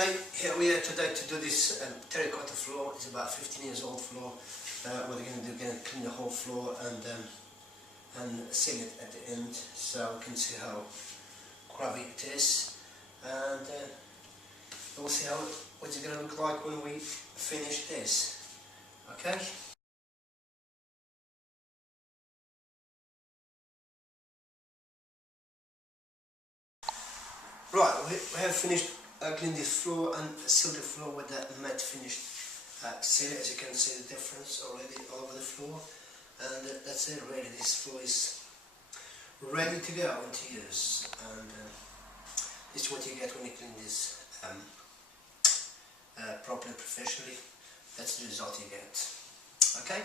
Okay, here we are today to do this terracotta floor. It's about 15 years old floor. What we're going to do, we're going to clean the whole floor and seal it at the end, so we can see how grubby it is, and we'll see how what's it going to look like when we finish this. Okay. Right, we have finished cleaning this floor and sealed the floor with the matte finished seal. As you can see the difference already all over the floor, and that's it really. This floor is ready to go into use, and this is what you get when you clean this properly, professionally. That's the result you get. Okay.